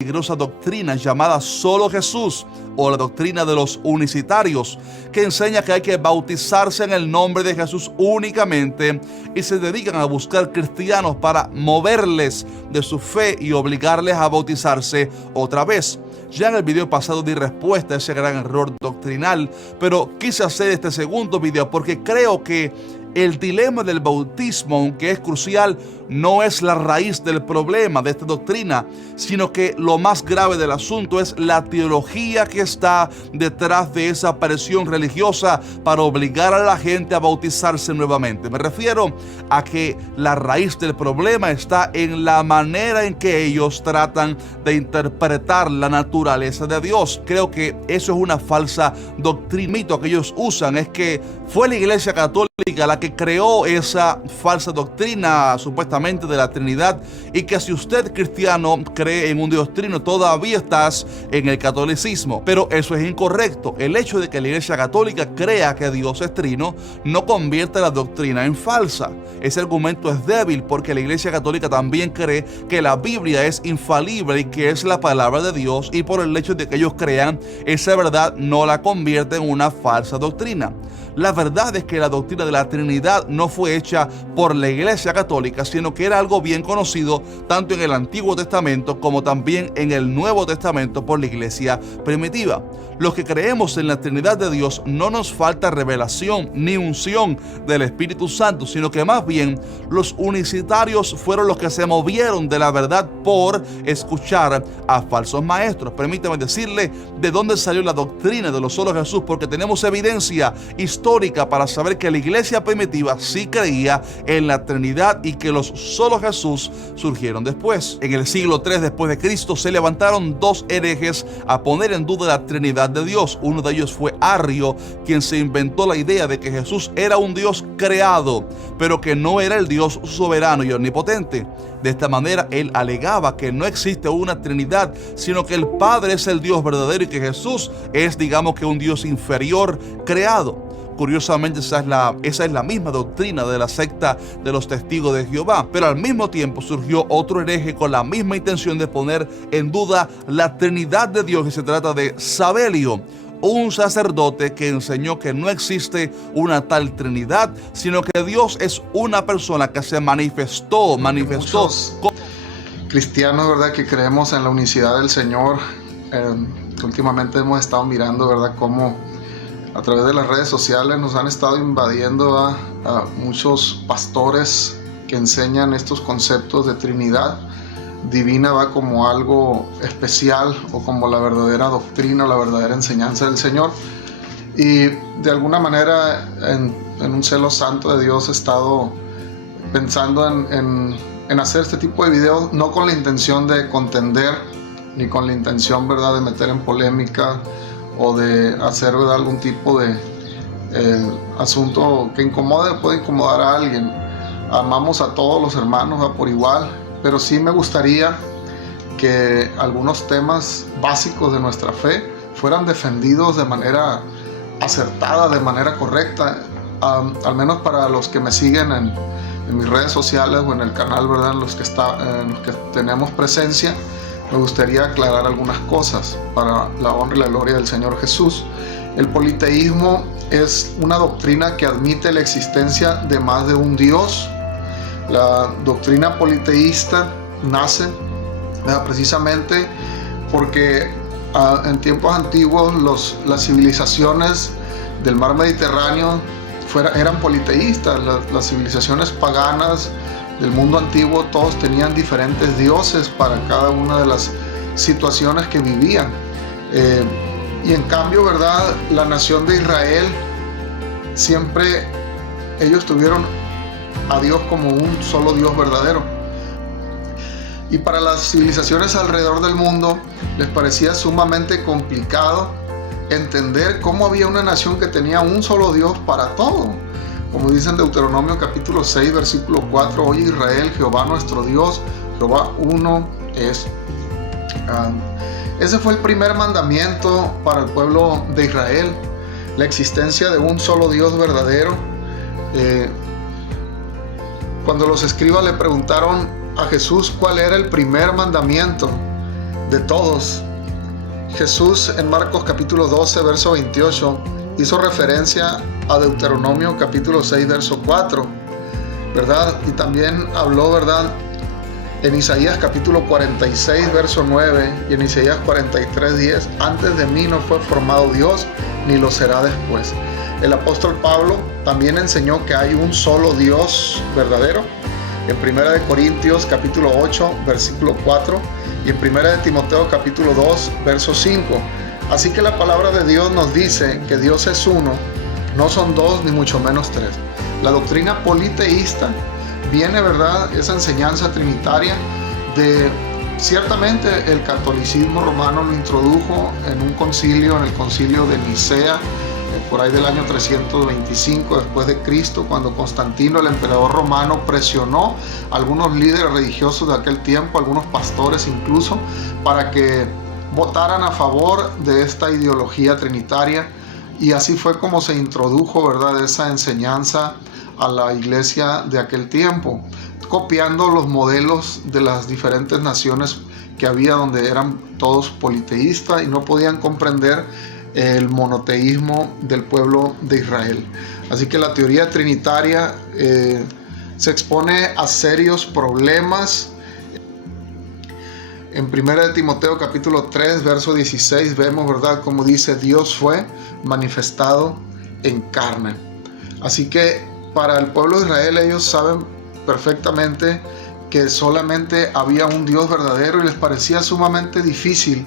peligrosa doctrina llamada solo Jesús, o la doctrina de los unicitarios, que enseña que hay que bautizarse en el nombre de Jesús únicamente, y se dedican a buscar cristianos para moverles de su fe y obligarles a bautizarse otra vez. Ya en el video pasado di respuesta a ese gran error doctrinal, pero quise hacer este segundo video porque creo que el dilema del bautismo, aunque es crucial, no es la raíz del problema de esta doctrina, sino que lo más grave del asunto es la teología que está detrás de esa presión religiosa para obligar a la gente a bautizarse nuevamente. Me refiero a que la raíz del problema está en la manera en que ellos tratan de interpretar la naturaleza de Dios. Creo que eso es una falsa doctrina. El mito que ellos usan es que fue la Iglesia Católica la que creó esa falsa doctrina supuestamente de la Trinidad, y que si usted cristiano cree en un Dios trino todavía estás en el catolicismo. Pero eso es incorrecto. El hecho de que la Iglesia Católica crea que Dios es trino no convierte la doctrina en falsa. Ese argumento es débil porque la Iglesia Católica también cree que la Biblia es infalible y que es la palabra de Dios, y por el hecho de que ellos crean esa verdad no la convierte en una falsa doctrina. La verdad es que la doctrina de la Trinidad no fue hecha por la Iglesia Católica, sino que era algo bien conocido tanto en el Antiguo Testamento como también en el Nuevo Testamento por la Iglesia primitiva. Los que creemos en la Trinidad de Dios no nos falta revelación ni unción del Espíritu Santo, sino que más bien los unicitarios fueron los que se movieron de la verdad por escuchar a falsos maestros. Permítame decirle de dónde salió la doctrina de los solo Jesús, porque tenemos evidencia histórica para saber que la iglesia primitiva sí creía en la Trinidad y que los solo Jesús surgieron después. En el siglo III después de Cristo se levantaron dos herejes a poner en duda la Trinidad de Dios. Uno de ellos fue Arrio, quien se inventó la idea de que Jesús era un Dios creado, pero que no era el Dios soberano y omnipotente. De esta manera, él alegaba que no existe una Trinidad, sino que el Padre es el Dios verdadero y que Jesús es, digamos, que un Dios inferior creado. Curiosamente, esa es la misma doctrina de la secta de los Testigos de Jehová. Pero al mismo tiempo surgió otro hereje con la misma intención de poner en duda la Trinidad de Dios, y se trata de Sabelio, un sacerdote que enseñó que no existe una tal Trinidad, sino que Dios es una persona que se manifestó. Muchos cristianos, ¿verdad?, que creemos en la unicidad del Señor, últimamente hemos estado mirando, ¿verdad?, cómo a través de las redes sociales nos han estado invadiendo a muchos pastores que enseñan estos conceptos de Trinidad divina, va como algo especial o como la verdadera doctrina, la verdadera enseñanza del Señor. Y de alguna manera en un celo santo de Dios he estado pensando en hacer este tipo de videos, no con la intención de contender ni con la intención, ¿verdad?, de meter en polémica o de hacer, ¿verdad?, algún tipo de asunto que incomode o puede incomodar a alguien. Amamos a todos los hermanos, ¿verdad?, por igual, pero sí me gustaría que algunos temas básicos de nuestra fe fueran defendidos de manera acertada, de manera correcta, al menos para los que me siguen en mis redes sociales o en el canal, ¿verdad?, en los que tenemos presencia. Me gustaría aclarar algunas cosas para la honra y la gloria del Señor Jesús. El politeísmo es una doctrina que admite la existencia de más de un Dios. La doctrina politeísta nace precisamente porque en tiempos antiguos las civilizaciones del mar Mediterráneo eran politeístas. Las civilizaciones paganas del mundo antiguo, todos tenían diferentes dioses para cada una de las situaciones que vivían. Y en cambio, ¿verdad?, la nación de Israel, siempre ellos tuvieron a Dios como un solo Dios verdadero. Y para las civilizaciones alrededor del mundo les parecía sumamente complicado entender cómo había una nación que tenía un solo Dios para todo. Como dice en Deuteronomio capítulo 6, versículo 4, oye Israel, Jehová nuestro Dios, Jehová uno es. Ese fue el primer mandamiento para el pueblo de Israel, la existencia de un solo Dios verdadero. Cuando los escribas le preguntaron a Jesús cuál era el primer mandamiento, de todos. Jesús en Marcos capítulo 12, verso 28, hizo referencia a Deuteronomio capítulo 6, verso 4, ¿verdad? Y también habló, ¿verdad?, en Isaías capítulo 46, verso 9, y en Isaías 43, 10, antes de mí no fue formado Dios, ni lo será después. El apóstol Pablo también enseñó que hay un solo Dios verdadero, en 1 Corintios capítulo 8, versículo 4, y en 1 Timoteo capítulo 2, verso 5. Así que la palabra de Dios nos dice que Dios es uno, no son dos, ni mucho menos tres. La doctrina politeísta viene, ¿verdad?, esa enseñanza trinitaria ciertamente el catolicismo romano lo introdujo en un concilio, en el concilio de Nicea, por ahí del año 325 después de Cristo, cuando Constantino, el emperador romano, presionó a algunos líderes religiosos de aquel tiempo, algunos pastores incluso, para que votaran a favor de esta ideología trinitaria, y así fue como se introdujo, ¿verdad?, esa enseñanza a la iglesia de aquel tiempo, copiando los modelos de las diferentes naciones que había, donde eran todos politeístas y no podían comprender el monoteísmo del pueblo de Israel. Así que la teoría trinitaria se expone a serios problemas. En 1 Timoteo capítulo 3, verso 16 vemos, ¿verdad?, como dice: Dios fue manifestado en carne. Así que para el pueblo de Israel, ellos saben perfectamente que solamente había un Dios verdadero, y les parecía sumamente difícil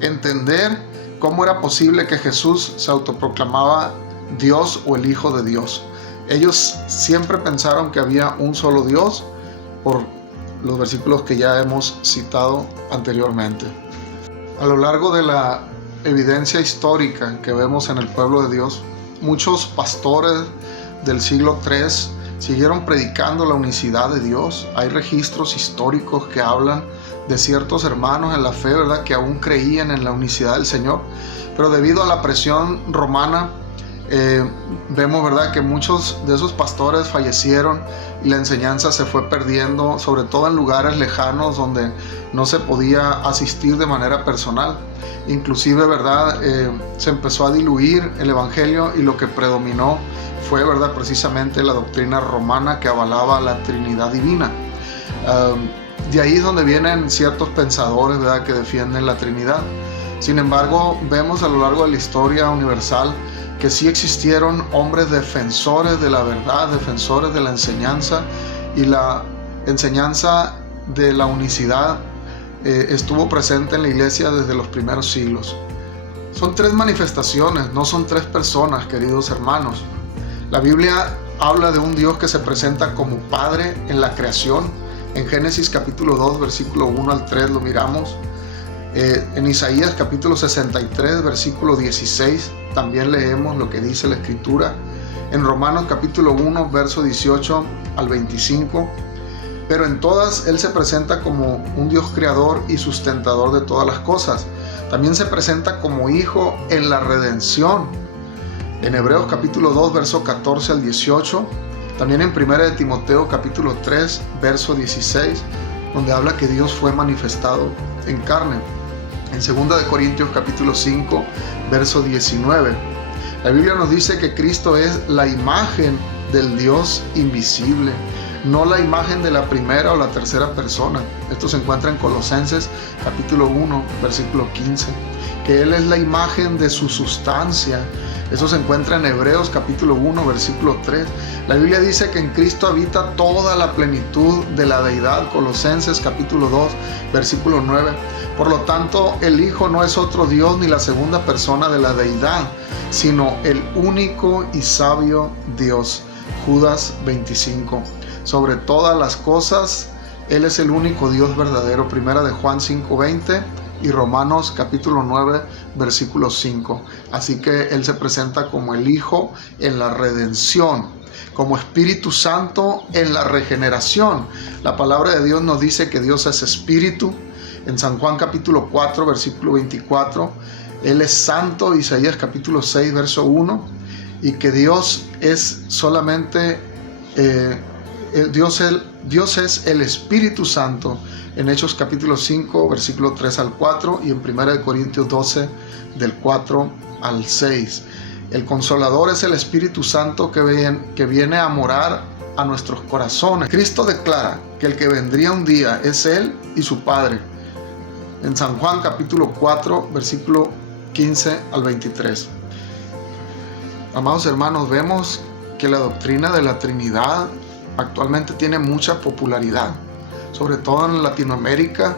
entender cómo era posible que Jesús se autoproclamaba Dios o el Hijo de Dios. Ellos siempre pensaron que había un solo Dios, por los versículos que ya hemos citado anteriormente. A lo largo de la evidencia histórica que vemos en el pueblo de Dios, muchos pastores del siglo III siguieron predicando la unicidad de Dios. Hay registros históricos que hablan de ciertos hermanos en la fe, ¿verdad?, que aún creían en la unicidad del Señor, pero debido a la presión romana vemos, ¿verdad?, que muchos de esos pastores fallecieron y la enseñanza se fue perdiendo, sobre todo en lugares lejanos donde no se podía asistir de manera personal. Inclusive, ¿verdad?, se empezó a diluir el evangelio, y lo que predominó fue, ¿verdad?, precisamente la doctrina romana que avalaba la Trinidad divina. De ahí es donde vienen ciertos pensadores, ¿verdad?, que defienden la Trinidad. Sin embargo, vemos a lo largo de la historia universal que sí existieron hombres defensores de la verdad, defensores de la enseñanza, y la enseñanza de la unicidad estuvo presente en la iglesia desde los primeros siglos. Son tres manifestaciones, no son tres personas, queridos hermanos. La Biblia habla de un Dios que se presenta como Padre en la creación. En Génesis capítulo 2, versículo 1 al 3 lo miramos. En Isaías capítulo 63, versículo 16, también leemos lo que dice la Escritura. En Romanos capítulo 1, verso 18 al 25. Pero en todas Él se presenta como un Dios creador y sustentador de todas las cosas. También se presenta como Hijo en la redención. En Hebreos capítulo 2, verso 14 al 18. También en 1 Timoteo capítulo 3, verso 16, donde habla que Dios fue manifestado en carne. En 2 Corintios capítulo 5, verso 19. La Biblia nos dice que Cristo es la imagen del Dios invisible, no la imagen de la primera o la tercera persona. Esto se encuentra en Colosenses capítulo 1, versículo 15. Que Él es la imagen de su sustancia. Eso se encuentra en Hebreos capítulo 1, versículo 3. La Biblia dice que en Cristo habita toda la plenitud de la deidad. Colosenses capítulo 2, versículo 9. Por lo tanto, el Hijo no es otro Dios ni la segunda persona de la deidad, sino el único y sabio Dios. Judas 25. Sobre todas las cosas, Él es el único Dios verdadero. Primera de Juan 5:20 y Romanos capítulo 9, versículo 5. Así que Él se presenta como el Hijo en la redención, como Espíritu Santo en la regeneración. La palabra de Dios nos dice que Dios es Espíritu. En San Juan capítulo 4, versículo 24, Él es santo. Isaías capítulo 6, verso 1, y que Dios es solamente Dios es el Espíritu Santo en Hechos capítulo 5, versículo 3 al 4 y en 1 Corintios 12, del 4 al 6. El Consolador es el Espíritu Santo que viene a morar a nuestros corazones. Cristo declara que el que vendría un día es Él y su Padre. En San Juan capítulo 4, versículo 15 al 23. Amados hermanos, vemos que la doctrina de la Trinidad actualmente tiene mucha popularidad, sobre todo en Latinoamérica,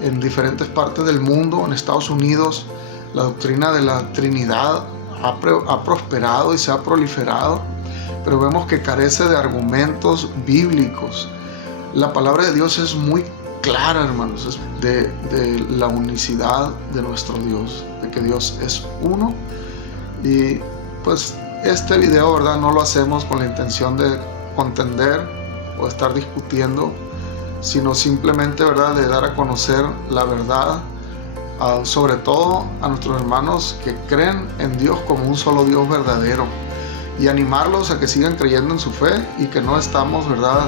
en diferentes partes del mundo, en Estados Unidos. La doctrina de la Trinidad ha prosperado y se ha proliferado, pero vemos que carece de argumentos bíblicos. La palabra de Dios es muy clara, hermanos, de la unicidad de nuestro Dios, de que Dios es uno. Y pues este video, ¿verdad?, no lo hacemos con la intención de contender o estar discutiendo, sino simplemente, ¿verdad?, de dar a conocer la verdad, sobre todo a nuestros hermanos que creen en Dios como un solo Dios verdadero, y animarlos a que sigan creyendo en su fe y que no estamos, ¿verdad?,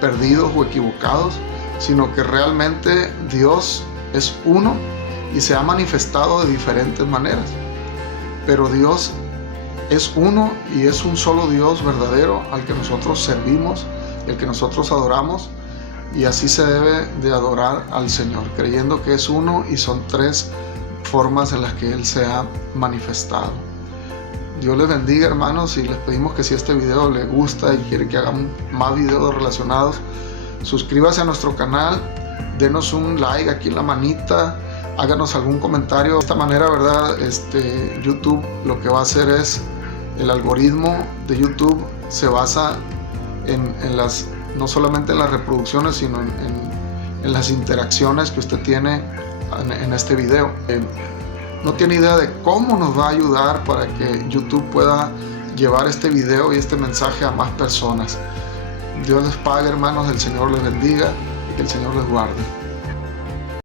perdidos o equivocados, sino que realmente Dios es uno y se ha manifestado de diferentes maneras, pero Dios es uno y es un solo Dios verdadero al que nosotros servimos y al que nosotros adoramos, y así se debe de adorar al Señor, creyendo que es uno y son tres formas en las que Él se ha manifestado. Dios les bendiga, hermanos, y les pedimos que si este video les gusta y quiere que hagamos más videos relacionados, suscríbase a nuestro canal, denos un like aquí en la manita, háganos algún comentario. De esta manera, ¿verdad?, YouTube lo que va a hacer es, el algoritmo de YouTube se basa no solamente en las reproducciones, sino en las interacciones que usted tiene en este video. No tiene idea de cómo nos va a ayudar para que YouTube pueda llevar este video y este mensaje a más personas. Dios les pague, hermanos, el Señor les bendiga y que el Señor les guarde.